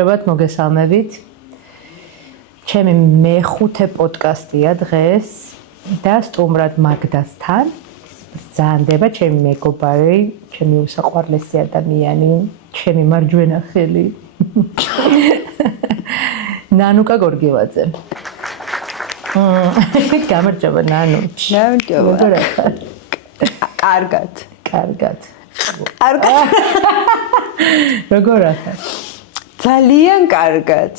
გამარჯობათ, მოგესალმებით. ჩემი მეხუთე პოდკასტია დღეს და სტუმრად მაგდასთან ზანდება ჩემი მეგობარი, ჩემი უსაყვარლესი ადამიანი, ჩემი მარჯვენა ხელი. ნანუკა გორგილაძე. გამარჯობა ნანუ. გამარჯობა. კარგად. როგორ ახარ? ძალიან კარგად.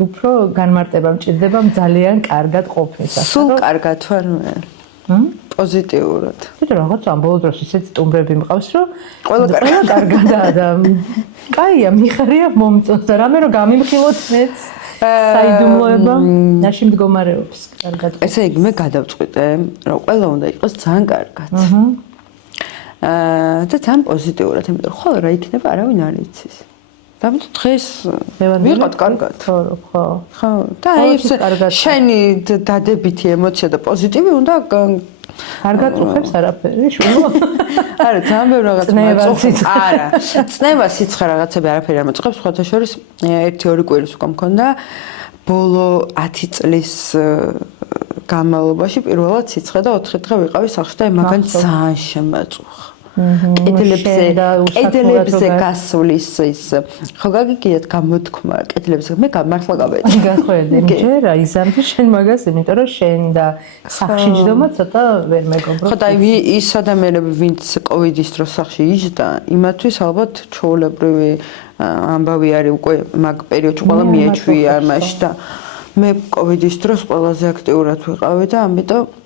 უფრო განმარტება მჭირდება ძალიან კარგად ყოფნისას. სულ კარგად ვარ მე. პოზიტიურად. ბიჭო, რაღაც ამ ბოლო დროს ისეთ სტუმრები მყავს, რომ ყველა კარგადაა და კაია, მიხარია მომწონს და რამე რომ გამიმხილოთ მეც საიდუმლოება ნაში მდგომარეობს კარგად. ესე იგი მე გადავწყვიტე, რომ ყველა უნდა იყოს ძალიან კარგად. და ძალიან პოზიტიურად, იმიტომ რომ ხოლმე რა იქნება არავინ არ იცის. და მე დღეს ვიყავ კარგად. ხო. და აი შენი დადებითი ემოცია და პოზიტივი უნდა არ გაწუხებს არაფერი, შულო. არა, ძალიან ბევრი რაღაცა მოწუხებს. არა. წნება სიცხე რაღაცები არაფერი არ მოწუხებს, სხვათა შორის 1-2 კვირის უკვე მქონდა ბოლო 10 წლის განმავლობაში პირველად სიცხე და 4 დღე ვიყავი სახლში და მაგან ძალიან შემაწუხა. კედლებზე გასulis ის ხო გაგიგიათ გამოთქმა კედლებზე მე მართლა გავედი გახვედი ჯერა იზამთი შენ მაგას იმიტომ რომ შენ და სახში ჯდომა ცოტა ვერ მეგობრობ ხო და ის ადამიანები ვინც კოვიდის დროს სახში იჯდა იმათთვის ალბათ ჩვეულებრივი ამბავი არის უკვე მაგ პერიოდში ყველა მიეჩვია მაშინ და მე კოვიდის დროს ყველაზე აქტიურად ვიყავი და ამიტომ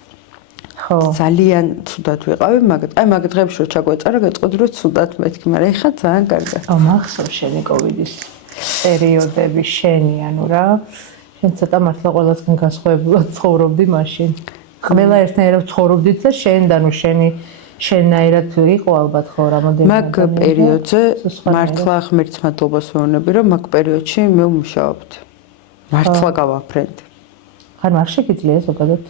ძალიან ცუდად ვიყავი, აი მაგ დღეებში რო ჩაგვეწარა, გეტყოდი რომ ცუდად მეთქი, მაგრამ ეხლა ძალიან კარგად. მახსოვს შენი კოვიდის პერიოდები შენი, ანუ რა, შენ ცოტა მართლა ყველასგან განსხვავებულად ცხოვრობდი მაშინ. ყველა ერთნაირად ცხოვრობდით და შენ და ნუ შენნაირად იყო ალბათ ხო რამოდენიმე. მაგ პერიოდზე მართლა ღმერთს მადლობას ვეუბნები, რომ მაგ პერიოდში მე ვმუშაობდი. მართლა გავაფრენდი. ხან არ შეგიძლია ზოგადად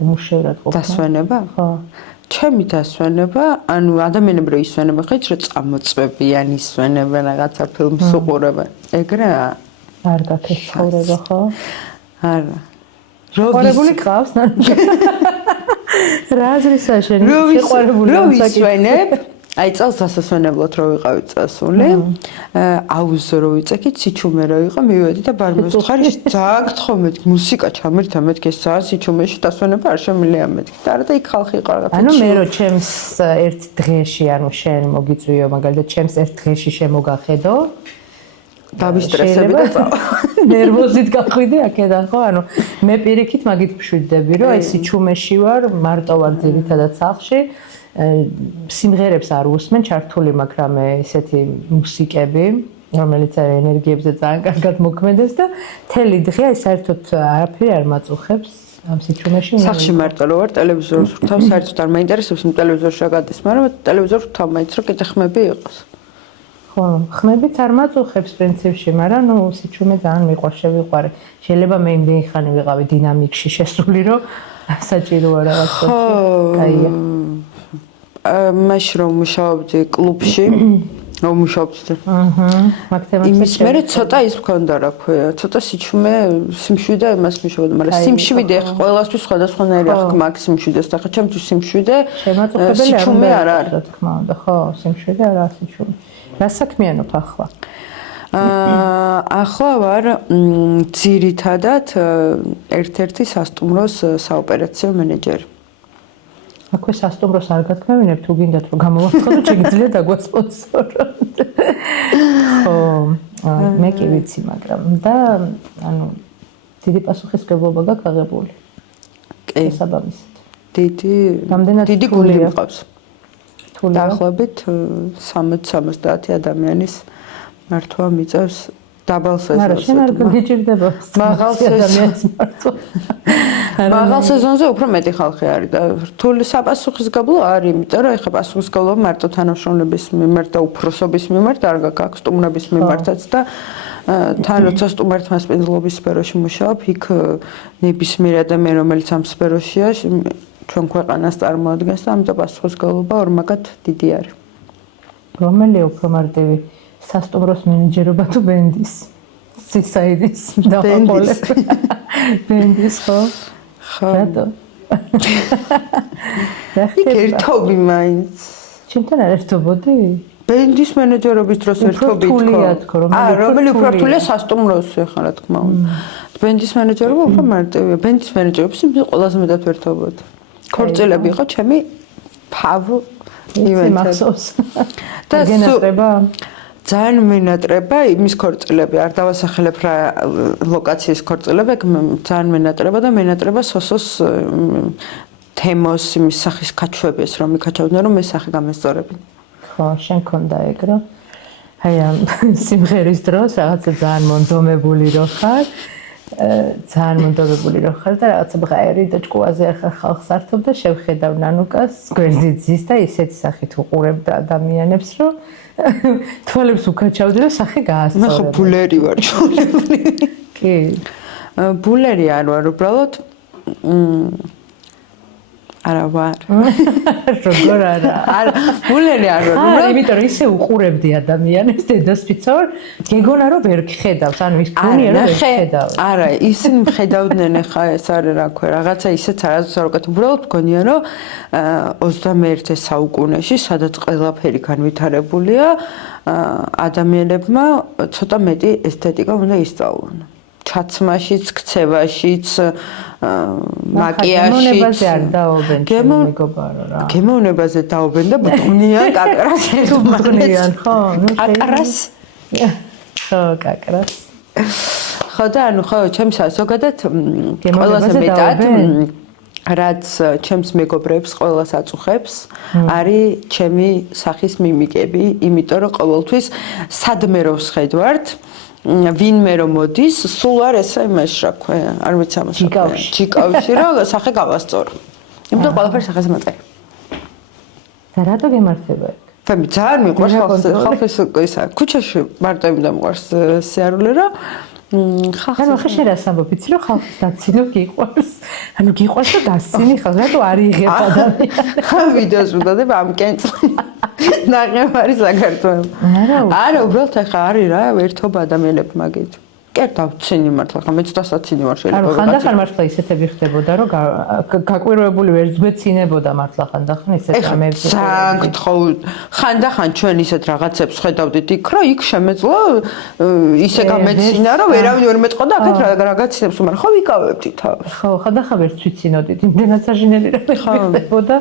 უმუშევრად ყოფნა. დასვენება? ხო. ჩემი დასვენება, ანუ ადამიანები რო ისვენება, ხეთ რომ წამოწვებიან, ისვენებენ რაღაცა ფილმს უყურებენ. ეგრეა? არ გაქეს ცხოვრება, ხო? არა. სიყვარებული ყავს? რა აზრისა შენი სიყვარებული ისვენებ? აი წელს დასასვენებლად რო ვიყავი წასული, აუზო რო ვიწექით, სიჩუმე რო იყო, მივედი და ბარმოს ხარი ძალიან გთხოვეთ, მუსიკა ჩამერთა მეთქი ეს ძალიან სიჩუმეში დასვენება არ შემიძლია მეთქი. და არა და იქ ხალხი იყო რაღაცა. ანუ მე რო ჩემს ერთ დღეში, ანუ შენ მოგიწვიო, მაგალითად ჩემს ერთ დღეში შემოგახედო, დავისტრესები და წავა. ნერვოზით გახვიდე აქედან ხო? ანუ მე პირიქით მაგით მშვიდდები, რომ აი სიჩუმეში ვარ, მარტო ვარ ძირითადად სახლში. სიმღერებს არ უსმენ, ჩართული მაქვს რამე ისეთი მუსიკები, რომელიც ენერგიებზე ძალიან კარგად მოქმედებს და თელი დღე აი საერთოდ არაფერი არ მაწუხებს ამ სიჩუმეში. სახლში მარტო რო ვარ, ტელევიზორს ვთავ, საერთოდ არ მაინტერესებს იმ ტელევიზორში რა გადის, მაგრამ ტელევიზორს ვთავ, მაინც რომ კიდე ხმები იყოს. ხო, ხმებიც არ მაწუხებს პრინციპში, მაგრამ ნუ სიჩუმე ძალიან მიყვარს, შევიყვარე. შეიძლება მე იმდენი ხანი ვიყავი დინამიკში შესული, რომ საჭიროა რაღაცა. კაია. მაშინ რომ მუშაობდი კლუბში, მუშაობდი. იმის მერე ცოტა ის მქონდა რა ქვია, ცოტა სიმშვიდე მას მიშოვდა, მაგრამ სიმშვიდე ხა ყველასთვის სხვადასხვანაირი აქვს მაქვს სიმშვიდეს და ხა ჩემთვის სიმშვიდე სიჩუმე არ არის. რა თქმა უნდა, ხო, სიმშვიდე არა სიჩუმე. რა საქმიანობ ახლა? ახლა ვარ ძირითადად ერთ-ერთი სასტუმროს საოპერაციო მენეჯერი. აქვე სასტუმროს არ გათქმევინებ თუ გინდათ რომ გამოვაცხადოთ შეგიძლიათ დაგვასპონსოროთ. ხო, მე კი ვიცი, მაგრამ და ანუ დიდი პასუხისმგებლობა გაქვს აღებული. კი, საბამისად. დიდი გული მყავს. დაახლოებით 60-70 ადამიანის მართვა მიწევს დაბალ სეზონზე. არა, შენ არ გიჭირდება მაღალ ადამიანის მართვა. მაღალ სეზონზე უფრო მეტი ხალხი არის და რთული საპასუხისმგებლო არის, იმიტომ რომ ეხლა პასუხისმგებლობა მარტო თანამშრომლების მიმართ და უფროსობის მიმართ არ გაქვს, სტუმრების მიმართაც და თან როცა სტუმართ მასპინძლობის სფეროში მუშაობ, იქ ნებისმიერ ადამიანი რომელიც ამ სფეროშია ჩვენ ქვეყანას წარმოადგენს და ამიტომ პასუხისმგებლობა ორმაგად დიდი არის. რომელი უფრო მარტივი სასტუმროს მენეჯერობა თუ ბენდის? სისაიდის დაყოლება. ბენდის ხო? ხო. რატო? იქ ერთობი მაინც. ჩემთან არ ერთობოდი? ბენდის მენეჯერობის დროს ერთობი თქო. რთულია თქო, რომელი უფრო რთულია სასტუმროსი ხარ რა თქმა უნდა. ბენდის მენეჯერობა უფრო მარტივია. ბენდის მენეჯერობის ყველაზე მეტად ერთობოდი. ქორწილები იყო ჩემი ფავ ივენტი მახსოვს. და გენატრება? ძალიან მენატრება იმის ქორწილები, არ დავასახელებ რა ლოკაციის ქორწილები, ძალიან მენატრება და მენატრება სოსოს თემოს იმის სახის ქაჩვებს რომ იქაჩავდნენ რომ მე სახე გამესწორებინ. ხო, შენ ქონდა ეგ რა. აი ამ სიმღერის დროს რაღაცა ძალიან მონდომებული რო ხარ. ძალიან მონდომებული რო ხარ და რაღაცა ბღაერი და ჭკუაზე ახლა ხალხს ართობ და შევხედავ ნანუკას გვერდით ზის და ისეთი სახით უყურებდა ადამიანებს რომ თვალებს უკაჩავდი და სახე გაასწორებდა. მე ხო ბულერი ვარ ჩვეულებრივი. კი. ბულერი არ ვარ, უბრალოდ არა ვარ. როგორ არა? არა, ბულერი არ ვარ. არა, იმიტომ რომ ისე უყურებდი ადამიანებს დედასპიცა რომ გეგონა რომ ვერ გხედავს, ანუ ის გონია რომ ვერ გხედავს. არა, ისინი მხედავდნენ ხა ეს არის რა ქვია, რაღაცა ისეც არასდროს არ ვაკეთებ, უბრალოდ მგონია რომ 21 საუკუნეში, სადაც ყველაფერი განვითარებულია, ადამიანებმა ცოტა მეტი ესთეტიკა უნდა ისწავლონ. ჩაცმაშიც, ქცევაშიც, მაკიაჟშიც. გემოვნებაზე არ დაობენ მეგობარო რა. გემოვნებაზე დაობენ და ბუტუნიან კაკრას ბუტუნიან, ხო? კაკრას. ხო, კაკრას. ხო და ანუ ხო, ჩემს ზოგადად ყველაზე მეტად რაც ჩემს მეგობრებს ყველას აწუხებს, არის ჩემი სახის მიმიკები, იმიტომ რომ ყოველთვის სადმე რომ ვხედავთ ვინმე რომ მოდის, სულ არ ესა იმაში რა ქვია, არ ვიცი ამას. ჯიკავში რომ სახე გავასწორო. იმიტომ ყველაფერი სახეზე მაწერია. და რატო გემართება ეგ? მე ძალიან მიყვარს ხალხის ისა, ქუჩაში მარტო იმ დამყვარს სიარული რომ ხალხი ანუ ხე რას ამბობ, იცი რომ ხალხის დაცინო გიყვარს. ანუ გიყვარს და დასცინი ხალხს, რატო არ იღებ ადამიანი? ხა ვიდეოს ვუდადებ ამ კენწლი. ნაღემარი საქართველოს. არა, უბრალოდ ახლა არის რა, ერთობა ადამიანები მაგით. კერტ ავცინი მართლა, ხა მეც დასაცინი ვარ შეიძლება. ანუ ხანდახან მართლა ისეთები ხდებოდა, რომ გაკვირვებული ვერ ზბეცინებოდა მართლა ხანდახან ისეთ ამებს. ძალიან გთხოვ, ხანდახან ჩვენ ისეთ რაღაცებს ხედავდით იქ, რომ იქ შემეძლო ისე გამეცინა, რომ ვერავინ ვერ მეტყვა და აქეთ რაღაცებს უმარ ხო ვიკავებდი თავს. ხო, ხანდახან ვერ ვიცინოდით, იმდენად საჟინელი რა ხდებოდა.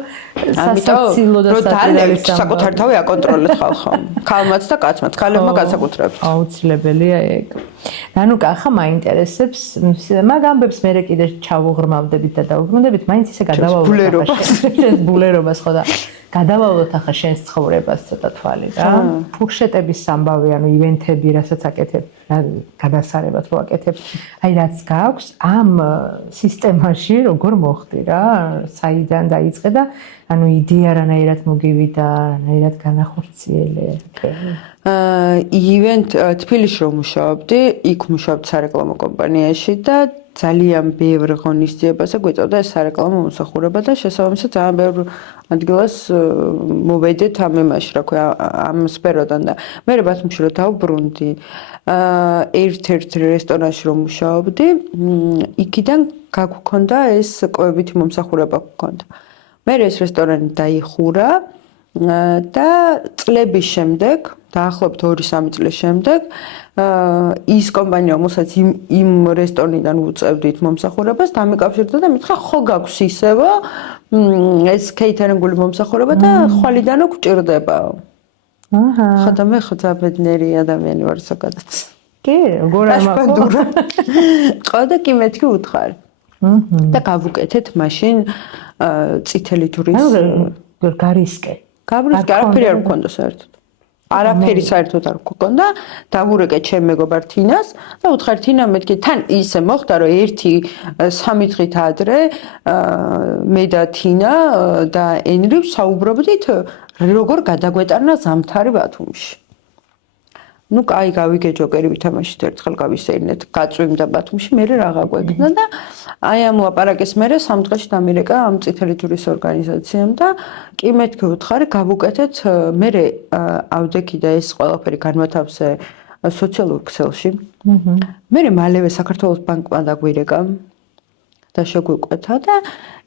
სასაცილო და საწილევის საკუთარ თავი აკონტროლეთ ხალხო. ქალმაც და კაცმაც, ქალებმა განსაკუთრებით. აუცილებელია ეგ. ნანუკა, ახლა მაინტერესებს, მაგ ამბებს მე კიდე ჩავუღრმავდებით და დაუბრუნდებით, მაინც ისე გადავავლოთ შენს ბულერობას ხო და გადავავლოთ ახლა შენს ცხოვრებას ცოტა თვალი რა. ფურშეტების ამბავი, ანუ ივენთები, რასაც აკეთებ, გადასარევად რო აკეთებ, აი რაც გაქვს, ამ სისტემაში როგორ მოხდი რა, საიდან დაიწყე და ანუ იდეა რანაირად მოგივიდა, რანაირად განახორციელე. ივენთ თბილისში რომ მუშაობდი, იქ მუშაობდი სარეკლამო კომპანიაში და ძალიან ბევრ ღონისძიებაზე გვიწევდა ეს სარეკლამო მომსახურება და შესაბამისად ძალიან ბევრ ადგილას მოვედით ამ იმაში, რა ქვია, ამ სფეროდან და მე ბათუმში რომ დავბრუნდი, ერთ-ერთ რესტორანში რომ მუშაობდი, იქიდან გაგვქონდა ეს კვებითი მომსახურება გქონდა. მე ეს რესტორანი დაიხურა და წლების შემდეგ, დაახლოებით 2-3 წლის შემდეგ, ის კომპანია, რომელსაც იმ რესტორნიდან უწევდით მომსახურებას, დამიკავშირდა და მითხრა, ხო გაქვს ისევ ეს კეითერინგული მომსახურება და ხვალიდანო გვჭირდებაო. აჰა. ხო და მე ხო ძაბედნერი ადამიანი ვარ ზოგადად. კი, როგორ ამაკო. ხო და კი მეთქი უთხარი. და გავუკეთეთ მაშინ წითელი ჯვრის გარისკე. გაბრისკე არაფერი არ მქონდა საერთოდ. არაფერი საერთოდ არ მქონდა. დავურეკე ჩემ მეგობარ თინას და უთხარ თინა მეთქი თან ისე მოხდა რომ 1-3 დღით ადრე მე და თინა და ენრი საუბრობდით როგორ გადაგვეტანა ზამთარი ბათუმში. ნუ კაი გავიგე ჯოკერი ვითამაშით ერთხელ გავისეირნეთ, გაწვიმდა ბათუმში, მე რა გაგვექნა და აი ამ ლაპარაკის მერე სამ დღეში დამირეკა ამ წითელი ჯვრის ორგანიზაციამ და კი მეთქი უთხარი გავუკეთეთ მერე ავდექი და ეს ყველაფერი განვათავსე სოციალურ ქსელში. მერე მალევე საქართველოს ბანკმა დაგვირეკა და შეგვიკვეთა და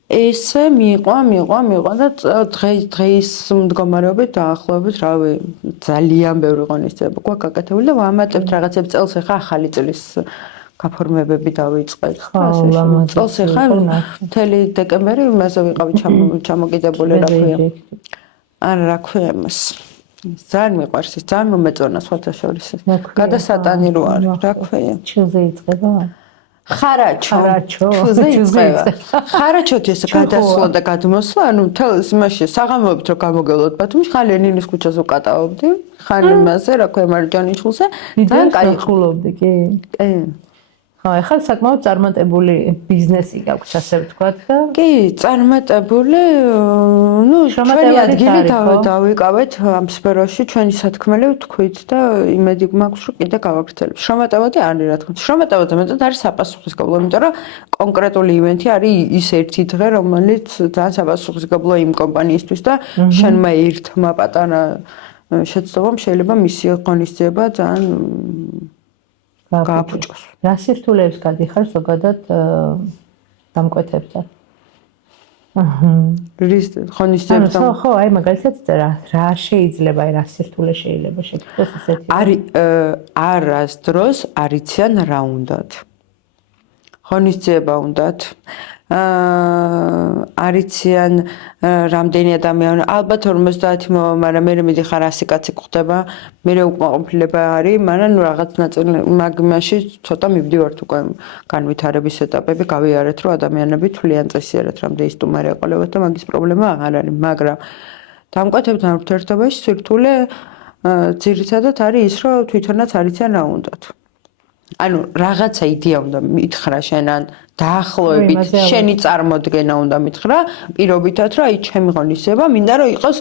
ესე მიყვა და დღეის მდგომარეობით დაახლოებით რავი ძალიან ბევრი ღონისძიება გვაქვს გაკეთებული და ვამატებთ რაღაცებს წელს ახლა ახალი წლის გაფორმებები დავიწყეთ. წელს ახლა მთელი დეკემბერი იმაზე ვიყავი ჩამოკიდებული რა ქვია. არა რა ქვია იმას. ძალიან მიყვარს ეს ძალიან მომეწონა სხვათა შორის. გადასატანი რო არის რა ქვია. ჩილზე იწყება? ხარაჩო. ხარაჩოთი ეს გადასვლა და გადმოსვლა, ანუ თელს იმაში საღამოებით რო გამოგევლოთ ბათუმში, ხან ლენინის ქუჩაზე ვკატაობდი, ხან იმაზე რა ქვია მარჯანიშვილზე. ძალიან კაი ხულობდი კი. კი. ხო, ახლა საკმაოდ წარმატებული ბიზნესი გაქვს, ასე ვთქვათ და კი, წარმატებული, ნუ ჩვენი ადგილი დავიკავეთ ამ სფეროში, ჩვენი სათქმელი ვთქვით და იმედი მაქვს, რომ კიდე გავაგრძელებ. შრომატევადი არის რა თქმა უნდა. შრომატევადი მეტად არის საპასუხისმგებლო, იმიტომ რომ კონკრეტული ივენთი არის ის ერთი დღე, რომელიც ძალიან საპასუხისმგებლო იმ კომპანიისთვის და შენმა ერთმა პატარა შეცდომამ შეიძლება მისი ღონისძიება ძალიან გააფუჭოს. რა სირთულეებს გადიხარ ზოგადად დამკვეთებდა? რის ღონისძიებებს ხო, აი მაგალითად რა შეიძლება, აი რა სირთულე შეიძლება შეგიძლიათ ესეთი? არის არასდროს არიციან რა უნდათ. ღონისძიება უნდათ. არიციან რამდენი ადამიანი, ალბათ 50 მოვა, მაგრამ მე მიდიხარ 100 კაცი გვხდება, მე უკმაყოფილება არის, მაგრამ რაღაც ნაწილი მაგმაში ცოტა მივდივართ უკვე განვითარების ეტაპები, გავიარეთ, რომ ადამიანები თვლიან წესიერად, რამდენი სტუმარი ეყოლებათ და მაგის პრობლემა აღარ არის, მაგრამ დამკვეთებთან ურთიერთობაში სირთულე ძირითადად არის ის, რომ თვითონაც არიციან რა უნდათ. ანუ რაღაცა იდეა უნდა მითხრა შენან დაახლოებით შენი წარმოდგენა უნდა მითხრა პირობითად რომ აი ჩემი ღონისძიება მინდა რომ იყოს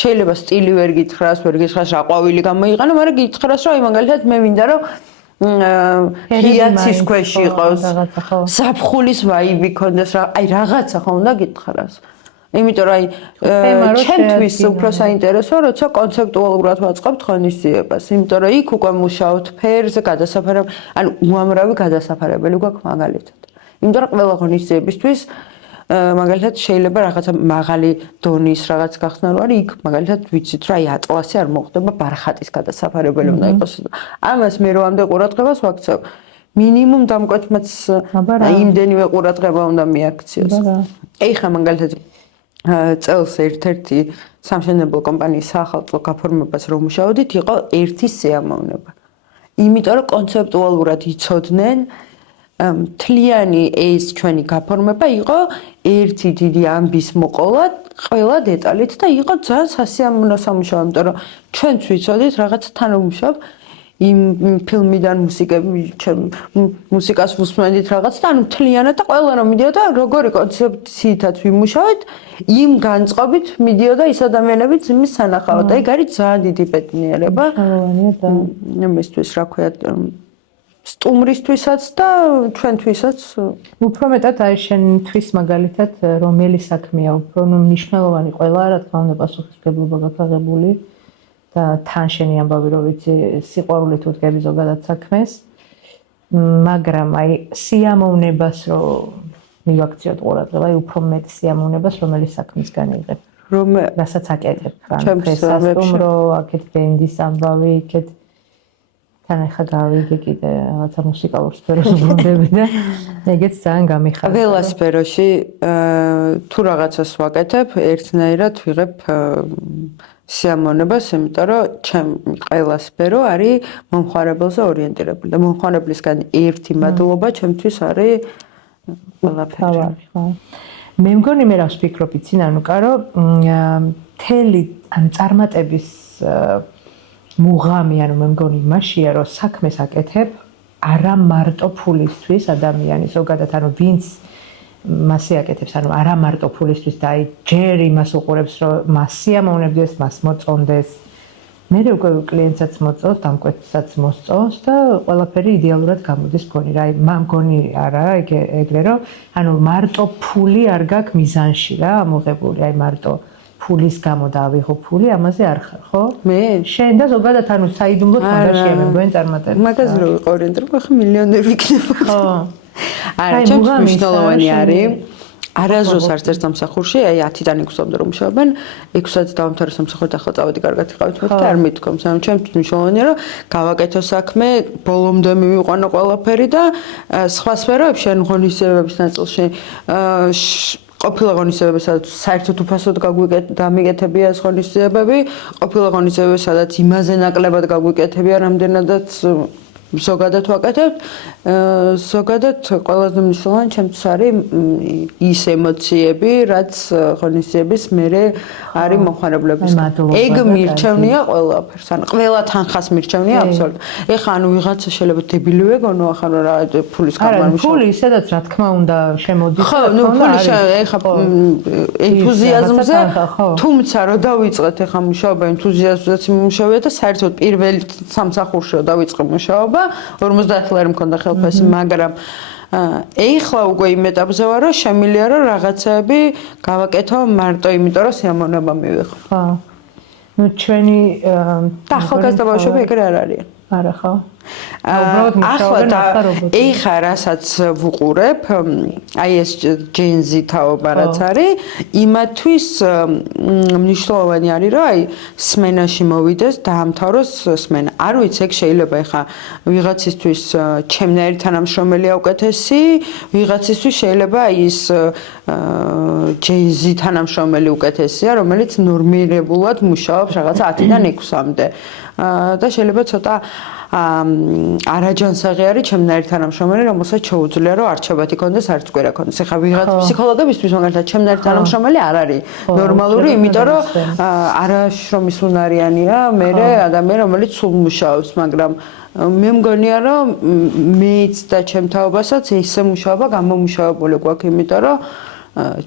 შეიძლება სტილი ვერ გითხრას რა ყვავილი გამოიყენო მაგრამ გითხრას რომ აი მაგალითად მე მინდა რომ ღიაცის ქვეშ იყოს საფხულის ვაიბი ქონდეს რა აი რაღაცა ხო უნდა გითხრას იმიტომ რომ აი ჩემთვის უფრო საინტერესოა როცა კონცეპტუალურად ვაწყობთ ღონისძიებას იმიტომ რომ იქ უკვე მუშაობთ ფერზე გადასაფარებელი ანუ უამრავი გადასაფარებელი გვაქვს მაგალითად იმიტომ რომ ყველა ღონისძიებისთვის მაგალითად შეიძლება რაღაცა მაღალი დონის რაღაც გახსნა რო არის იქ მაგალითად ვიცით რომ აი ატლასი არ მოხდება ბარხატის გადასაფარებელი უნდა იყოს ამას მე როამდე ყურადღებას ვაქცევ მინიმუმ დამკვეთმაც იმდენივე ყურადღება უნდა მიაქციოს ეხლა მაგალითად წელს ერთ-ერთი სამშენებლო კომპანიის საახალწლო გაფორმებას რომ მუშაობდით იყო ერთი სიამოვნება იმიტომ რომ კონცეპტუალურად იცოდნენ მთლიანი ეს ჩვენი გაფორმება იყო ერთი დიდი ამბის მოყოლა ყველა დეტალით და იყო ძალიან სასიამოვნო სამუშაო იმიტომ რომ ჩვენც ვიცოდით რაღაც თან ვმუშაობ იმ ფილმიდან მუსიკას ვუსმენდით რაღაც და ანუ მთლიანად და ყველა რომ მიდიოდა როგორი კონცეფციითაც ვიმუშავეთ იმ განწყობით მიდიოდა ის ადამიანებიც იმის სანახავად და ეგ არის ძალიან დიდი ბედნიერება იმისთვის რა ქვია სტუმრისთვისაც და ჩვენთვისაც უფრო მეტად არის შენთვის მაგალითად რომელი საქმეა უფრო მნიშვნელოვანი ყველა რა თქმა უნდა პასუხისმგებლობა გაქაღებული და თან შენი ამბავი რომ ვიცი სიყვარულით უდგები ზოგადად საქმეს მაგრამ აი სიამოვნებას რომ მივაქციოთ ყურადღება აი უფრო მეტ სიამოვნებას რომელი საქმისგან იღებ რომ რასაც აკეთებ ან სასტუმრო აქეთ ბენდის ამბავი იქეთ თან ახლა გავიგე კიდე რაღაცა მუსიკალურ სფეროს ვბრუნდები და ეგეც ძალიან გამიხარდა. ყველა სფეროში თუ რაღაცას ვაკეთებ, ერთნაირად ვიღებ სიამოვნებას, იმიტომ რომ ჩემ ყველა სფერო არის მომხმარებელზე ორიენტირებული და მომხმარებლისგან ერთი მადლობა ჩემთვის არის ყველაფერი. მე მგონი მე რას ვფიქრობ იცი ნანუკა რომ მთელი წარმატების მუღამი ანუ მე მგონი იმაშია რომ საქმეს აკეთებ არა მარტო ფულისთვის ადამიანი ზოგადად ანუ ვინც მასე აკეთებს ანუ არა მარტო ფულისთვის და აი ჯერ იმას უყურებს რომ მას სიამოვნებდეს მას მოწონდეს მე უკვე კლიენტსაც მოწონს, დამკვეთსაც მოსწონს და ყველაფერი იდეალურად გამოდის მგონი რა, მგონი არა, ეგრე რომ ანუ მარტო ფული არ გაქვს მიზანში რა, ამოღებული, აი მარტო ფულის გამო დავიღო ფული, ამაზე არ ხარ, ხო? მე შენ და ზოგადად ანუ საიდუმლოდ მაგაშია მე მგონი წარმატებით. მაგაზე რო ვიყავი, რომ ახლა მილიონერი ვიქნებოდა. ხო. არა, ჩემთვის მნიშვნელოვანი არის. არასდროს არც ერთ სამსახურში, აი 10-დან 6-მდე რომ მუშაობენ, 6-ად დავამთავრე სამსახური და ახლა წავედი კარგად იყავით მე და არ მithქვამს. ანუ ჩემთვის მნიშვნელოვანია რომ გავაკეთო საქმე, ბოლომდე მივიყვანო ყველაფერი და სხვა სფეროებში, ან ღონისძიებების ნაწილში ყოფილი ღონისძიებები, სადაც საერთოდ უფასოდ გამიგეთებია ეს ღონისძიებები, ყოფილი ღონისძიებები, სადაც იმაზე ნაკლებად გაგვიკეთებია, რამდენადაც ზოგადად ვაკეთებთ, ზოგადად ყველაზე მნიშვნელოვანი ჩემთვის არის ის ემოციები, რაც ღონისძიების მერე არის მოხარებლების. ეგ მირჩევნია ყველაფერს, ანუ ყველა თანხას მირჩევნია აბსოლუტურად. ეხლა ანუ ვიღაცა შეიძლება დებილი ვეგონო ახლა რა ფულის გამო არა, ფული ისედაც რა თქმა უნდა შემოდის. ხო, ნუ ფული ეხლა ენთუზიაზმზე, თუმცა რომ დავიწყეთ ეხლა მუშაობა ენთუზიაზმზეც მუშაობია და საერთოდ პირველი სამსახურში რომ დავიწყე მუშაობა 50 ლარი მქონდა ხელფასი, მაგრამ ეხლა უკვე იმ ეტაპზე ვარ, რომ შემიძლია რომ რაღაცები გავაკეთო მარტო იმიტომ, რომ სიამოვნება მივიღო. ხო. ნუ ჩვენი და ახალგაზრდა ბავშვები ეგრე არ არიან. არა ხო? ეხლა რასაც ვუყურებ, აი ეს Gen Z თაობა რაც არის, იმათვის მნიშვნელოვანი არის, რომ აი სმენაში მოვიდეს, დაამთავროს სმენა. არ ვიცი, ეგ შეიძლება ეხლა ვიღაცისთვის ჩემნაირი თანამშრომელი უკეთესი, ვიღაცისთვის შეიძლება ის Gen Z თანამშრომელი უკეთესია, რომელიც ნორმირებულად მუშაობს რაღაცა 10-დან 6-მდე. და შეიძლება ცოტა არაჯანსაღი არის ჩემნაირი თანამშრომელი, რომელსაც შეუძლია რომ არჩევათი ქონდეს, არც კვირა ქონდეს. ეხლა ვიღაც ფსიქოლოგებისთვის მაგალითად ჩემნაირი თანამშრომელი არ არის ნორმალური, იმიტომ რომ არაშრომის უნარიანია, მე ადამიანი რომელიც სულ მუშაობს, მაგრამ მე მგონია რომ მეც და ჩემ თაობასაც ესე მუშაობა გამომუშავებული გვაქვს, იმიტომ რომ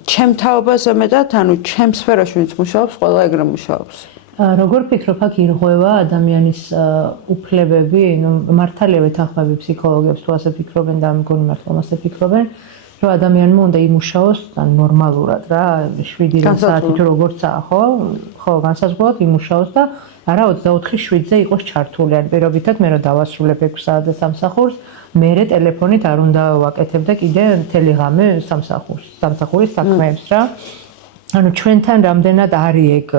ჩემ თაობაზე მეტად, ანუ ჩემ სფეროში ვინც მუშაობს, ყველა ეგრე მუშაობს. როგორ ფიქრობ, აქ ირღვევა ადამიანის უფლებები, ნუ მართალია ვეთანხმები ფსიქოლოგებს თუ ასე ფიქრობენ და მგონი მართლა ასე ფიქრობენ, რომ ადამიანმა უნდა იმუშაოს ნორმალურად რა, 7 საათი თუ როგორცაა, ხო? ხო, განსაზღვრულად იმუშაოს და არა 24/7-ზე იყოს ჩართული. ან პირობითად მე რომ დავასრულებ 6 საათზე სამსახურს, მერე ტელეფონით არ უნდა ვაკეთებ და კიდე მთელი ღამე სამსახურის საქმეებს რა. ანუ ჩვენთან რამდენად არის ეგ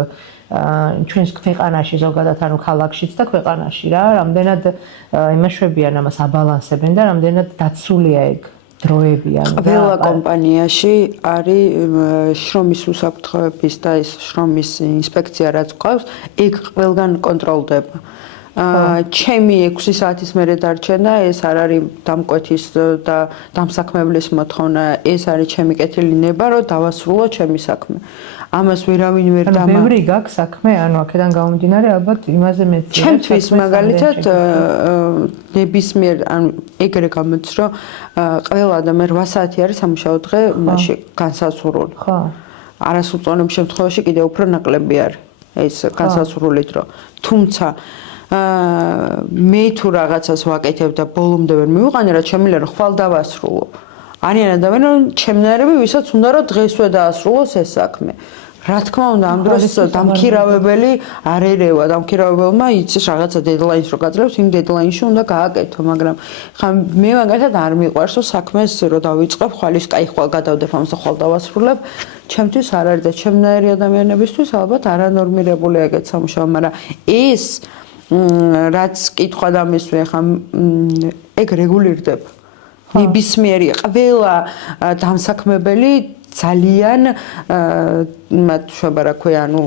ჩვენს ქვეყანაში ზოგადად ანუ ქალაქშიც და ქვეყანაში რა, რამდენად იმაშვებიან ამას აბალანსებენ და რამდენად დაცულია ეგ დროები ანუ ყველა კომპანიაში არის შრომის უსაფრთხოების და ეს შრომის ინსპექცია რაც ყავს, ეგ ყველგან კონტროლდება. ჩემი 6 საათის მერე დარჩენა, ეს არ არის დამკვეთის და დამსაქმებლის მოთხოვნა, ეს არის ჩემი კეთილი ნება, რომ დავასრულო ჩემი საქმე. ამას ვერავინ ვერ ანუ ბევრი გაქვს საქმე, ანუ აქედან გამომდინარე ალბათ იმაზე მეცი. ჩემთვის მაგალითად ნებისმიერ ანუ ეგრე გამოდის, რომ ყველა ადამიანი 8 საათი არის სამუშაო დღე, მაშინ განსაზღვრული. ხო. არასრულწლოვნების შემთხვევაში კიდევ უფრო ნაკლები არის ეს განსაზღვრული დრო. თუმცა მე თუ რაღაცას ვაკეთებ და ბოლომდე ვერ მივიყვანე, რა შემიძლია რომ ხვალ დავასრულო. არიან ადამიანები, ჩემნაირები, ვისაც უნდა რომ დღესვე დაასრულოს ეს საქმე. რა თქმა უნდა, ამ დროს დამქირავებელი არ ერევა, დამქირავებელმა იცის რაღაცა დედლაინს რო გაძლევს, იმ დედლაინში უნდა გააკეთო, მაგრამ ხა მე მაგალითად არ მიყვარს, რომ საქმეს რო დავიწყებ, ხვალ გადავდებ ამას და ხვალ დავასრულებ, ჩემთვის არ არის და ჩემნაირი ადამიანებისთვის ალბათ არანორმირებული ეგეთ სამუშაო, მაგრამ ეს რაც კითხვა დამისვე, ხა ეგ რეგულირდება. ნებისმიერი ყველა დამსაქმებელი ძალიან მათ შობა რა ქვია, ანუ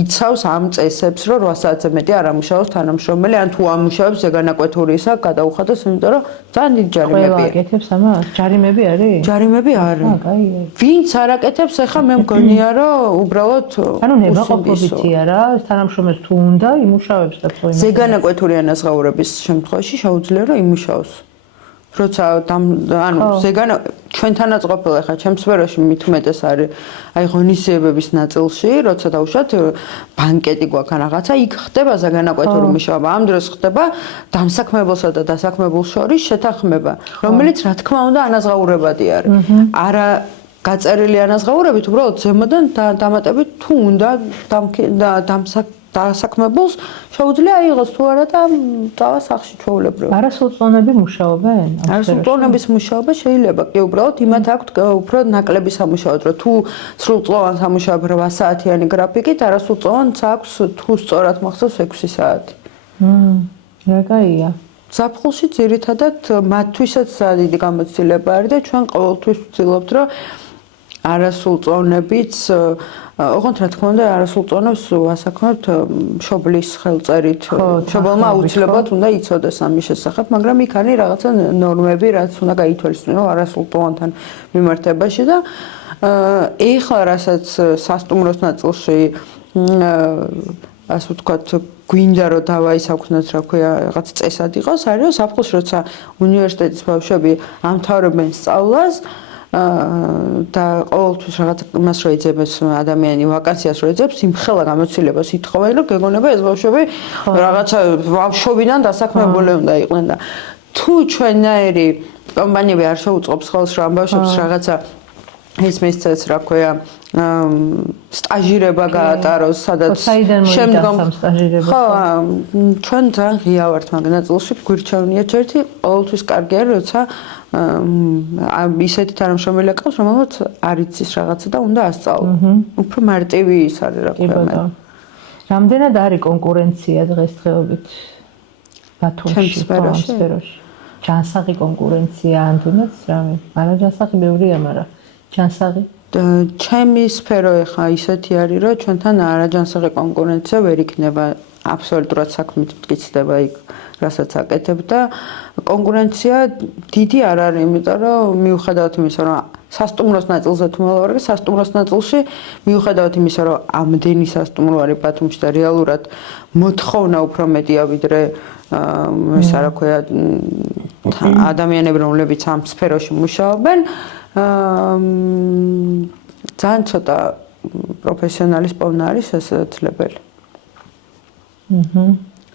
იცავს ამ წესებს, რომ 8 საათზე მეტი არ ამუშაოს თანამშრომელი, ან თუ ამუშავებს ზეგანაკვეთური ისა გადაუხადოს, იმიტომ რომ ძალიან დიდი ჯარიმები არის. ყველა აკეთებს ამას? ჯარიმები არის? ჯარიმები არის. ვინც არ აკეთებს, ახლა მე მგონია, რომ უბრალოდ ანუ ნებაყოფობითია რა, თანამშრომელს თუ უნდა იმუშავებს და თუ იმუშავებს. ზეგანაკვეთური ანაზღაურების შემთხვევაში შეუძლია რომ იმუშაოს. როცა ანუ ზეგან ჩვენთანაც ყოფილი ხა ჩემს სფეროში მით უმეტეს არის აი ღონისძიებების ნაწილში, როცა დავუშვათ ბანკეტი გვაქვს ან რაღაცა, იქ ხდება ზეგანაკვეთური მუშაობა. ამ დროს ხდება დამსაქმებელსა და დასაქმებულ შორის შეთანხმება, რომელიც რა თქმა უნდა ანაზღაურებადი არის. არა გაწერილი ანაზღაურებით, უბრალოდ ზემოდან დამატებით თუ უნდა დასაქმებულს შეუძლია აიღოს თუ არა და დავა სახში ჩვეულებრივ. არასრულწლოვნები მუშაობენ? არასრულწლოვნების მუშაობა შეიძლება კი უბრალოდ იმათ აქვთ უფრო ნაკლები სამუშაოდ, რომ თუ სრულწლოვან სამუშაოდ 8 საათიანი გრაფიკით, არასრულწლოვანს აქვს თუ სწორად მახსოვს 6 საათი. რა კაია. ზაფხულში ძირითადად მათთვისაც დიდი გამოცდილება არის და ჩვენ ყოველთვის ვცდილობთ, რომ არასრულწლოვნებიც ოღონდ რა თქმა უნდა არასრულწლოვნებს ვასაქმებთ მშობლის ხელწერით. მშობელმა აუცილებლად უნდა იცოდეს ამის შესახებ, მაგრამ იქ არის რაღაცა ნორმები, რაც უნდა გაითვალისწინოს არასრულწლოვანთან მიმართებაში და ეხლა რასაც სასტუმროს ნაწილში ასე ვთქვათ გვინდა რომ დავაისაქვთნათ რა ქვია რაღაც წესად იყოს, არის რომ საფხულში როცა უნივერსიტეტის ბავშვები ამთავრებენ სწავლას და ყოველთვის რაღაც იმას რო ეძებს ადამიანი ვაკანსიას რო ეძებს იმხელა გამოცდილებას ითხოვენ რომ გეგონება ეს ბავშვები რაღაცა ბავშვობიდან დასაქმებული უნდა იყვნენ და თუ ჩვენნაირი კომპანიები არ შეუწყობს ხელს რომ ამ ბავშვებს რაღაცა ის მისცეს რა ქვია სტაჟირება გაატაროს სადაც შემდგომ სტაჟირება ხო ჩვენ ძალიან ღია ვართ მაგ ნაწილში გვირჩევნია ერთი ყოველთვის კარგი არის როცა ისეთი თანამშრომელი ყავს რომელსაც არ იცის რაღაცა და უნდა ასწავლო უფრო მარტივი ის არის რა ქვია რამდენად არის კონკურენცია დღესდღეობით ბათუმში სფეროში ჯანსაღი კონკურენცია ან თუნდაც რამე არა ჯანსაღი ბევრია მაგრამ ჯანსაღი ჩემი სფერო ეხა ისეთი არის რომ ჩვენთან არაჯანსაღი კონკურენცია ვერ იქნება აბსოლუტურად საქმით მტკიცდება იქ რასაც აკეთებ და კონკურენცია დიდი არ არის იმიტომ რომ მიუხედავად იმისა რომ სასტუმროს ნაწილზე თუ მოვარგე სასტუმროს ნაწილში მიუხედავად იმისა რომ ამდენი სასტუმრო არის ბათუმში და რეალურად მოთხოვნა უფრო მეტია ვიდრე ეს რა ქვია ადამიანები რომლებიც ამ სფეროში მუშაობენ ძალიან ცოტა პროფესიონალის პოვნა არის შესაძლებელი.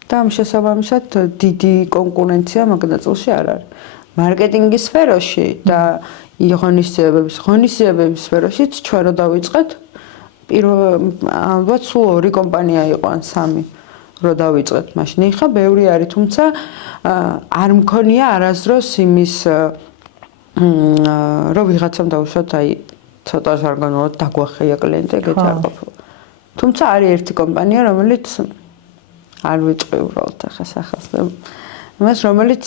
და ამ შესაბამისად დიდი კონკურენცია მაგ ნაწილში არ არის. მარკეტინგის სფეროში და ღონისძიებების სფეროშიც ჩვენ რო დავიწყეთ ალბათ სულ 2 კომპანია იყო ან 3 რო დავიწყეთ მაშინ. ეხა ბევრი არის, თუმცა არ მქონია არასდროს იმის რომ ვიღაცამ დავუშვათ აი ცოტა ჟარგონულად დაგვახია კლიენტი ეგეთი არ ყოფილა. თუმცა არის ერთი კომპანია რომელიც არ ვიტყვი უბრალოდ ახლა სახელს და მას რომელიც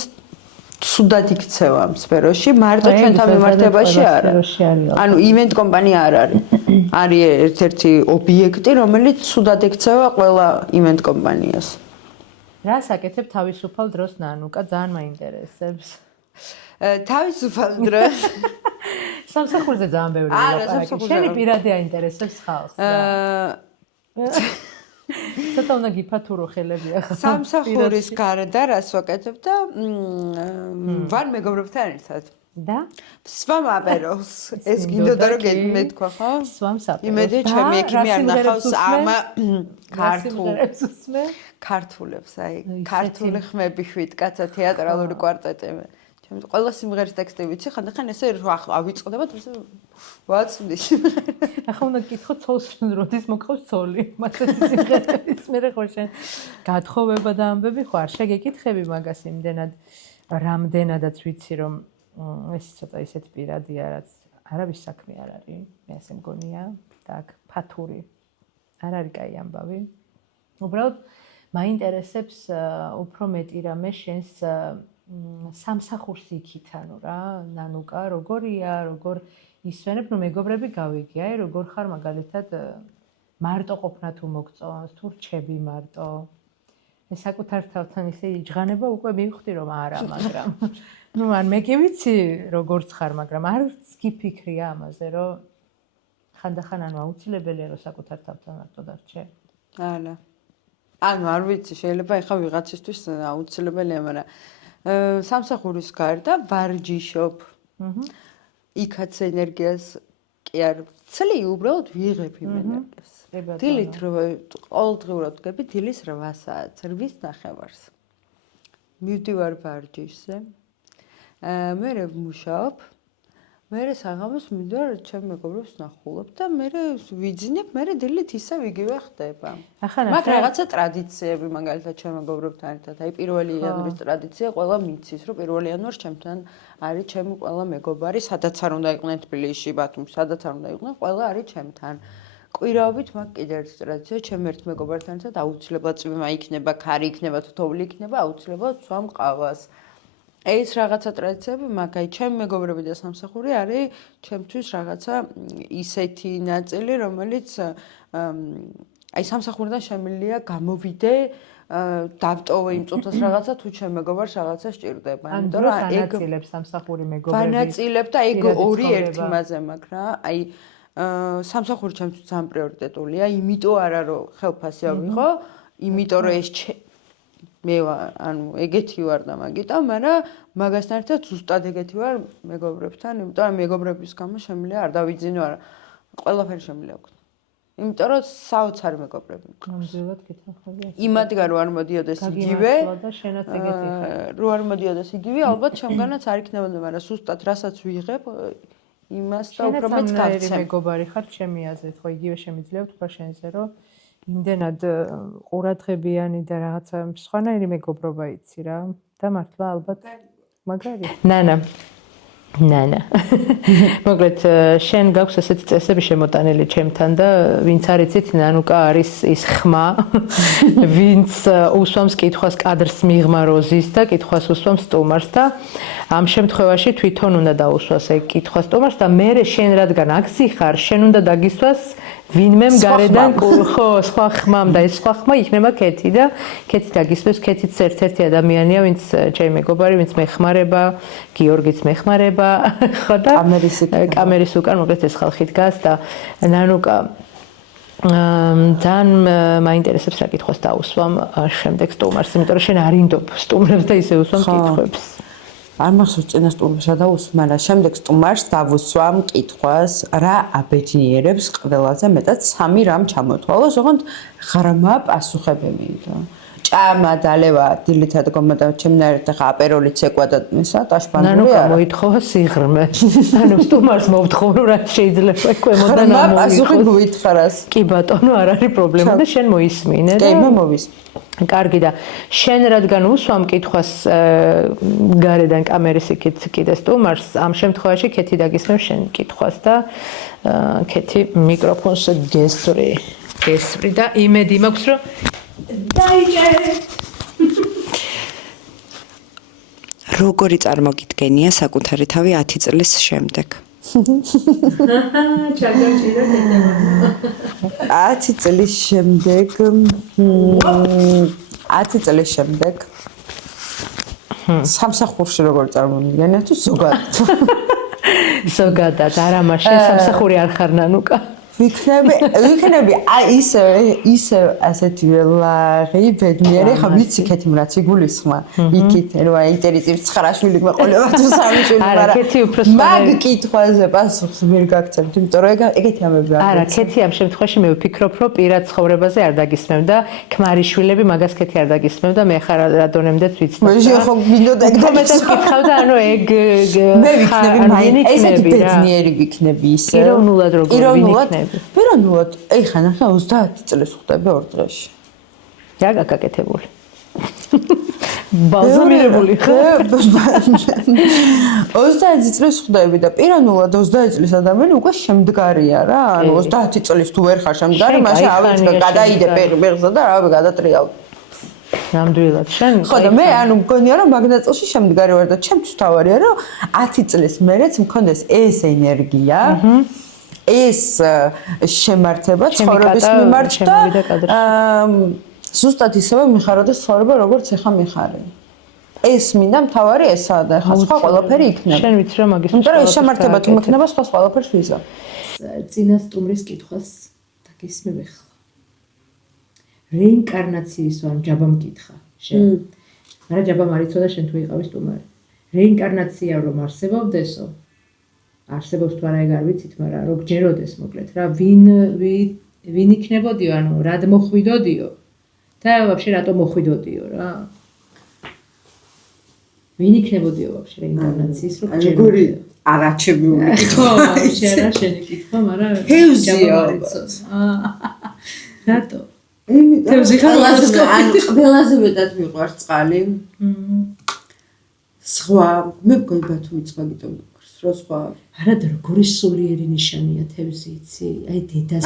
სუდად იქცევა ამ სფეროში მარტო ჩვენთან მიმართებაში არ არის. ანუ ივენტ კომპანია არ არის. არის ერთ-ერთი ობიექტი რომელიც სუდად იქცევა ყველა ივენტ კომპანიას. რას აკეთებ თავისუფალ დროს ნანუკა ძალიან მაინტერესებს. თავისუფალ დროს სამსახურზე ძალიან ბევრი ლაპარაკი. შენი პირადი აინტერესებს ხალხს და ცოტა უნდა გიფათურო ხელები ახლა. სამსახურის გარდა რას ვაკეთებ და ვარ მეგობრებთან ერთად. და სვამ აპეროლს. ეს გინდოდა რომ მეთქვა, ხო? სვამს აპეროლს. იმედი ჩემი ექიმი არ ნახავს ამ ქართულებს, აი ქართული ხმები შვიდ კაცა თეატრალური კვარტეტი. ჩემს ყველა სიმღერის ტექსტი ვიცი, ხანდახან ესე ავიწყდებათ, ესე ვაცვდი სიმღერას. ახლა უნდა გითხო ცოლს როდის მოგხავს ცოლი. მასეთი სიმღერების მე ხო შენ გათხოვება და ამბები ხო არ შეგეკითხები მაგას იმდენად რამდენადაც ვიცი რომ ეს ცოტა ისეთი პირადია რაც არავის საქმე არ არის. მე ასე მგონია და აქ ფათური არ არის კაი ამბავი. უბრალოდ მაინტერესებს უფრო მეტი რამე შენს სამსახურს იქითანო რა ნანუკა როგორია როგორ ისვენებ ნუ მეგობრები გავიგე აი როგორ ხარ მაგალითად მარტო ყოფნა თუ მოგწონს თუ რჩები მარტო ეს საკუთარ თავთან ისე იჯღანება უკვე მივხვდი რომ არა მაგრამ ნუ ან მე კი ვიცი როგორ ხარ მაგრამ არც გიფიქრია ამაზე რომ ხანდახან ანუ აუცილებელია რომ საკუთარ თავთან მარტო დარჩე არა ანუ არ ვიცი შეიძლება ეხა ვიღაცისთვის აუცილებელია მაგრამ სამსახურის გარდა ვარჯიშობ. იქაც ენერგიას კი არ ვცლი, უბრალოდ ვიღებ იმ ენერგიას. დილით ყოველდღიურად ვდგები დილის 8 საათს, 8:30. მივდივარ ვარჯიშზე. მე ვმუშაობ. მე საღამოს მივდივარ ჩემ მეგობრებს ნახულობ და მე ვიძინებ, მე დილით ისევ იგივე ხდება. მაგ რაღაცა ტრადიციები მაგალითად ჩემ მეგობრებთან ერთად. აი 1 იანვრის ტრადიცია ყველა მიცის, რომ 1 იანვარს ჩემთან არის ჩემი ყველა მეგობარი, სადაც არ უნდა იყვნენ თბილისში, ბათუმში, სადაც არ უნდა იყვნენ, ყველა არის ჩემთან. კვირაობით მაგ კიდევ ერთი ტრადიცია, ჩემ ერთ მეგობართან ერთად აუცილებლად წვიმა იქნება, ქარი იქნება, თოვლი იქნება, აუცილებლად ვსვამ ყავას. ეს რაღაცა ტრადიციები, მაგ აი ჩემი მეგობრები და სამსახური არის ჩემთვის რაღაცა ისეთი ნაწილი, რომელიც აი სამსახურიდან შემიძლია გამოვიდე, დავტოვე იმ წუთას რაღაცა თუ ჩემ მეგობარს რაღაცა სჭირდება. იმიტომ რომ ანაწილებს სამსახური მეგობრები. ვანაწილებ და ეგ ორი ერთი მაზე მაქვს რა. აი სამსახური ჩემთვის ძალიან პრიორიტეტულია, იმიტომ არა რომ ხელფასი ავიღო, იმიტომ რომ ეს მე ანუ ეგეთი ვარ და მაგიტო, მაგრამ მაგასთან ერთად ზუსტად ეგეთი ვარ მეგობრებთან, იმიტომ რომ მეგობრების გამო შემიძლია არ დავიძინო არა. ყველაფერი შემიძლია ვქნა. იმიტომ რომ საოცარი მეგობრები მყავს. ნამდვილად გითხრები. იმადგა რო არ მოდიოდეს იგივე, და შენაც ეგეთი ხარ. რო არ მოდიოდეს იგივე, ალბათ ჩემგანაც არ იქნებოდა, მაგრამ ზუსტად რასაც ვიღებ იმას და უფრო მეც გავცემ. შენაც მეგობარი ხარ ჩემი აზრით, ხო იგივე შემიძლია ვთქვა შენზე, რომ იმდენად ყურადღებიანი და რაღაცა სხვანაირი მეგობრობა იცი რა და მართლა ალბათ მაგარი. ნანა. მოკლედ შენ გაქვს ესეთი წესები შემოტანილი ჩემთან და ვინც არ იცით ნანუკა არის ის ხმა ვინც უსვამს კითხვას კადრს მიღმაროზის და კითხვას უსვამს სტუმარს და ამ შემთხვევაში თვითონ უნდა დაუსვას ეგ კითხვას სტუმარს და მე შენ რადგან აქცი ხარ შენ უნდა დაგისვას ვინმემ გარედან ხო სხვა ხმამ და ეს სხვა ხმა იქნება კეთი და კეთი დაგისვეს კეთიც ერთ-ერთი ადამიანია ვინც ჩემი მეგობარი ვინც მეხმარება გიორგიც მეხმარება ხო და კამერის უკან მოკლედ ეს ხალხი დგას და ნანუკა ძალიან მაინტერესებს რა კითხვას დაუსვამ შემდეგ სტუმარს იმიტომ რომ შენ არინდობ სტუმრებს და ისე უსვამ კითხვებს არ მახსოვს წინა სტუმრს დავუსვამ, მაგრამ შემდეგ სტუმარს დავუსვამ კითხვას, რა აბედნიერებს ყველაზე მეტად 3 რამ ჩამოთვალოს, ოღონდ ღრმა პასუხებები იმიტომ. ჭამა დალევა დილითად გომოდა ჩემნაირად ხა აპეროლიც ეკვა და ისა ტაშბანდური არა. მოითხოვა სიღრმე. ანუ სტუმარს მოვთხოვ რა შეიძლება ეკვემოდა და პასუხი გვითხრას. კი ბატონო, არ არის პრობლემა და შენ მოისმინე და კი მე მოვისმინე. კარგი და შენ რადგან უსვამ კითხვას გარედან კამერის იქით კიდე სტუმარს ამ შემთხვევაში კეთი დაგისმევ შენ კითხვას და კეთი მიკროფონს გესწრი და იმედი მაქვს რომ დაიჭერეთ როგორი წარმოგიდგენია საკუთარი თავი 10 წლის შემდეგ? ჩაგაჭირა თეთრმა 10 წლის შემდეგ 10 წლის შემდეგ სამსახურში როგორ წარმოვიდგენია თუ ზოგადად არა მაშინ სამსახური არ ხარ ნანუკა ვიქნები ისე ასეთი ლაღი ბედნიერი ხა ვიცი კეთიმ რაც იგულისხმა იქით რა ინტერესებს 9 შვილი მეყოლება თუ 3 შვილი მაგრამ მაგ კითხვაზე პასუხს ვერ გაგცემთ იმიტომ რომ ეგეთი ამები არა კეთი ამ შემთხვევაში მე ვფიქრობ რომ პირად ცხოვრებაზე არ დაგისმევ და ქმარიშვილები მაგას კეთი არ დაგისმევ და მე ხარ რადონემდეც ვიცნობ მე ხო გინდოდა ეგ კომენტებს კითხავდა ანუ ეგ მე ვიქნები მაინც ესეთი ბედნიერი ვიქნები ისე პიროვნულად როგორ ვიქნები პიროვნულად, ეხლა ნახე 30 წელს ხვდები ორ დღეში. რა გაკეთებული? ბაზამირებული ხარ? 30 წელს ხვდები და პიროვნულად 30 წლის ადამიანი უკვე შემდგარია რა. ანუ 30 წელს თუ ვერ ხარ შემდგარი, მაშინ ავიწყე გადაიდე პეღზე და რავი გადატრიალ. ნამდვილად შენ ხო და მე ანუ მგონია რომ მაგნაწილში შემდგარი ვარ და ჩემთვის თავარია რომ 10 წლის მერეც მქონდეს ეს ენერგია. ეს შემართება ცხოვრების მიმართ და ზუსტად ისევე მიხაროდა ცხოვრება როგორც ეხა მიხარი. ეს მინდა მთავარი ესაა და ხა სხვა ყველაფერი იქნება. შენ ვიცი რომ მაგის იმიტომ რომ ეს შემართება თუ მექნება სხვა ყველაფერს ვიზა. წინა სტუმრის კითხვას დაგისმევ ახლა. რეინკარნაციის ან ჯაბა მკითხა შენ. მაგრამ ჯაბა მარიცო და შენ თუ იყავი სტუმარი. რეინკარნაცია რომ არსებობდესო. არსებობს თუ არა ეგ არ ვიცით, მაგრამ რო გჯეროდეს მოკლედ რა, ვინ იქნებოდიო, ანუ რად მოხვიდოდიო და вообще რატო მოხვიდოდიო რა. ვინ იქნებოდიო вообще რეინკარნაციის რო გჯეროდეს. არაჩებიული ხო, შეიძლება შენი კითხვა, მაგრამ თევზია. რატო? თევზი ყველაზე მეტად მიყვარს წყალი. სხვა მე მგონი ბათუმი სხვა გიტომ მიყვარს, რო სხვა. არა და როგორი სულიერი ნიშანია თევზი, იცი? აი დედას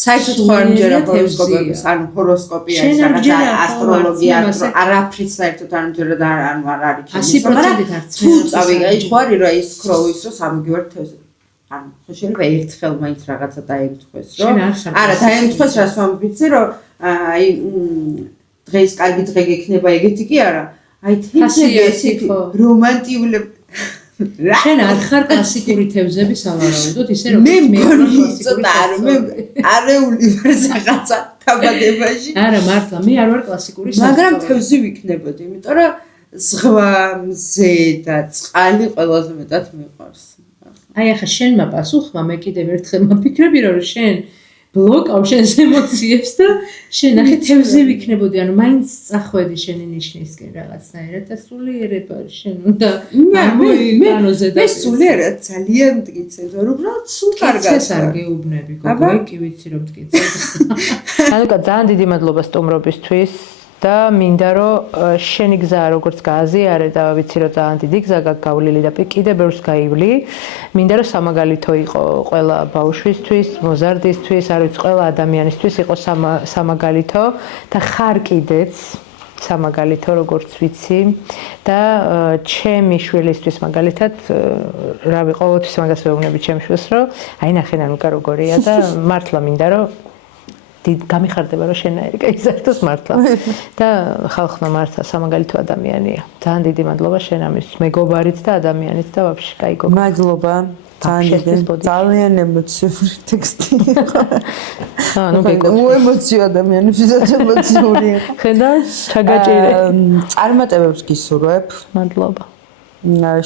საერთოდ ხო არ მჯერა ჰოროსკოპების, ანუ ჰოროსკოპია ის რაღაცა ასტროლოგია, არაფრით საერთოდ არ მჯერა და ანუ არ არის. 100%-ით არც. თუ წავიღე, აი ხوارი რა ის ქროვის რო სამგივარ თევზი. ანუ ხო შეიძლება ერთხელ მაინც რაღაცა დაემთხეს, რომ არა დაემთხეს რას ვამბიცი, რომ აი დღეს კარგი დღე გექნება ეგეთი კი არა. აი თევზები ესეთი რომანტიული შენ არ ხარ კლასიკური თევზები სავარაუდოდ, ისე როგორც მე მგონი ცოტა არ მე არეული ვარ რაღაცა დაბადებაში. არა მართლა, მე არ ვარ კლასიკური მაგრამ თევზი ვიქნებოდი, იმიტომ რომ ზღვა, მზე და წყალი ყველაზე მეტად მიყვარს. აი ახლა შენმა პასუხმა მე კიდევ ერთხელ მაფიქრები რომ შენ ბლოკავ შენს ემოციებს და შენ ახლა თევზი ვიქნებოდი, ანუ მაინც წახვედი შენი ნიშნისკენ რაღაცნაირად და სულიერება შენ უნდა ამოიგანოზე და მე სულიერად ძალიან მტკიცე, რომ უბრალოდ სულ კარგად ეს არ გეუბნები გოგო, კი ვიცი რომ მტკიცე. ალკა ძალიან დიდი მადლობა სტუმრობისთვის. და მინდა რომ შენი გზა როგორც გააზიარე და ვიცი რომ ძალიან დიდი გზა გაქვს გავლილი და კიდევ ბევრს გაივლი. მინდა რომ სამაგალითო იყო ყველა ბავშვისთვის, მოზარდისთვის, არ ვიცი ყველა ადამიანისთვის იყო სამაგალითო და ხარ კიდეც სამაგალითო როგორც ვიცი და ჩემი შვილისთვის მაგალითად რავი ყოველთვის მაგას ვეუბნები ჩემს შვილს რომ აი ნახე ნანუკა როგორია და მართლა მინდა რომ გამიხარდება რომ შენაირი გაიზარდოს მართლა და ხალხმა მართლა სამაგალითო ადამიანია. ძალიან დიდი მადლობა შენ ამისთვის, მეგობარიც და ადამიანიც და вообще кай გოგო. მადლობა. ძალიან ემოციური ტექსტი. ნუ გეკითხე. ემოციო ადამიანებსაც ემოციური. ხედავ? ჩაგაჭირე. წარმატებებს გისურვებ. მადლობა.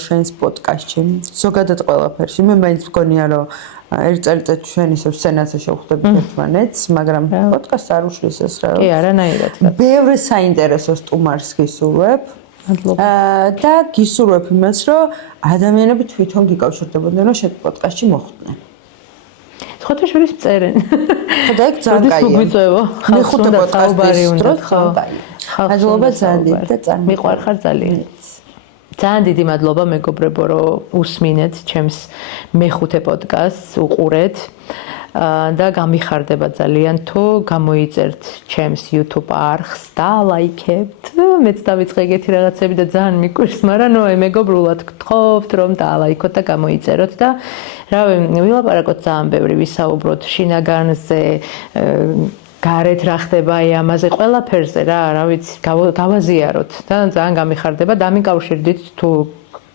შენს პოდკასტში, ზოგადად ყველაფერში. მე მაინც მგონია რომ ერთ წელიწადში ჩვენ ისევ სცენაზე შევხვდებით ერთმანეთს, მაგრამ პოდკასტს არ უშლის ეს რა. კი, არანაირად. ბევრი საინტერესო სტუმარს გისურვებ. მადლობა. და გისურვებ იმას, რომ ადამიანები თვითონ გიკავშირდებოდნენ, რომ შენ პოდკასტში მოხვდნენ. სხვათა შორის წერენ. და ეგ ძალიან კაია. მოგვიწევო. მეხუთე პოდკასტის დროს ხო. მადლობა ძალიან დიდი და ძალიან მიყვარხარ ძალიან. ძალიან დიდი მადლობა მეგობრებო რომ უსმინეთ ჩემს მეხუთე პოდკასტს, უყურეთ და გამიხარდება ძალიან თუ გამოიწერთ ჩემს YouTube არხს და ლაიქებთ. მეც დავიწყე ეგეთი რაღაცები და ძალიან მიკვირს, მაგრამ ნუ აი მეგობრულად გთხოვთ რომ დაალაიქოთ და გამოიწეროთ და რავი, ვილაპარაკოთ ძალიან ბევრი, ვისაუბროთ შინაგანზე, გარეთ რა ხდება აი ამაზე ყველაფერზე რა ვიცი, გავაზიაროთ და ძალიან გამიხარდება. დამიკავშირდით თუ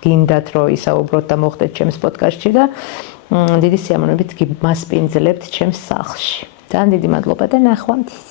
გინდათ რომ ისაუბროთ და მოხდეთ ჩემს პოდკასტში და დიდი სიამოვნებით მასპინძლებთ ჩემს სახლში. ძალიან დიდი მადლობა და ნახვამდის.